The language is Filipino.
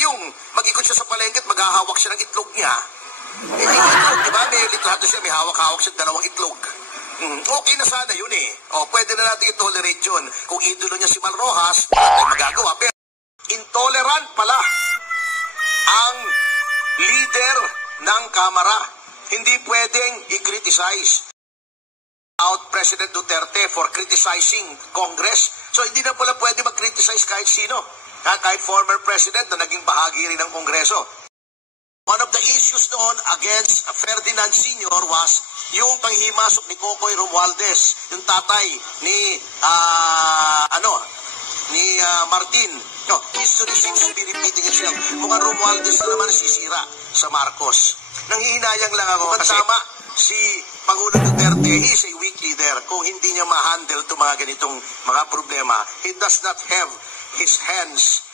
yung mag-ikot siya sa palengke at maghahawak siya ng itlog niya. Eh, itlog, di ba? May litrato siya, may hawak-hawak siya dalawang itlog. Okay na sana yun eh. O, pwede na natin i-tolerate yun. Kung idolo niya si Mal Rojas, wala tayong magagawa. Pero intolerant pala ang leader ng Kamara. Hindi pwedeng i-criticize out President Duterte for criticizing Congress. So hindi na pala pwede mag-criticize kahit sino. Kahit former president na naging bahagi rin ng Kongreso. One of the issues noon against Ferdinand Sr. was yung panghimasok ni Cocoy Romualdez, yung tatay ni Martin. No, history seems to be repeating itself. Mukhang Romualdez na naman sisira sa Marcos. Nanghihinayang lang ako kasi tama si Pangulong Duterte, he is a weak leader. Kung hindi niya ma-handle itong mga ganitong mga problema, he does not have his hands